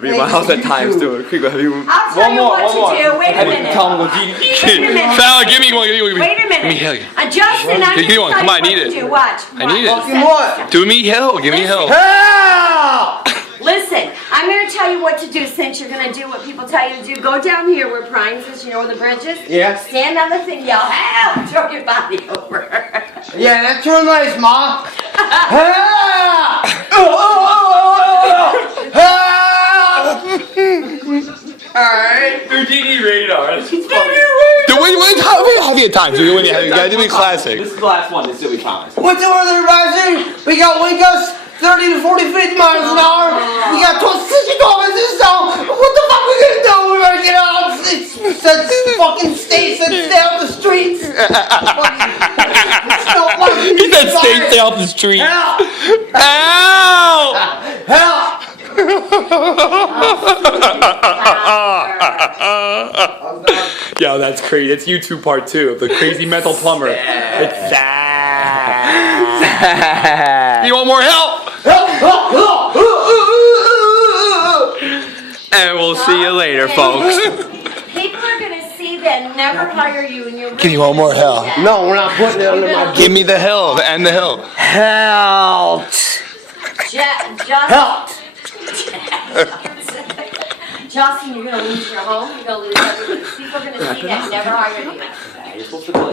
Be my house at times too. I'll tell you what to do. Wait a minute. Wait a minute. Sal, give me one. Wait a minute. Justin, I'm give me one. Come on, I need it. Watch. I need it. What? Do me hell. Give me hell. Help! Listen, I'm going to tell you what to do since you're going to do what people tell you to do. Go down here where Prines is, you know where the bridge is? Yeah. Stand on the thing, yell, help! Throw your body over. Yeah, that's real nice, Ma. Help! Alright. Houdini radar. That's funny. How many times? You gotta do me classic. This is the last one. This is what we promised. What's the weather advisory? We got wind gusts 30 to 40 miles an hour. We got 60 kilometers an hour. What the fuck we gonna do? We're gonna get out. Fucking stay off the streets. He said stay off the street. Help! Ow! Help! Yo, that's crazy. It's YouTube part 2 of the crazy mental plumber. It's sad. You want more help? And we'll see you later, folks. People are going to see that, never hire you, and you'll Give me one more hell. No, we're not putting it under my. Give me the hill and the hill. Help! Help! Justin, you're going to lose your home. You're going to lose everything. People are going to see that, never hire you.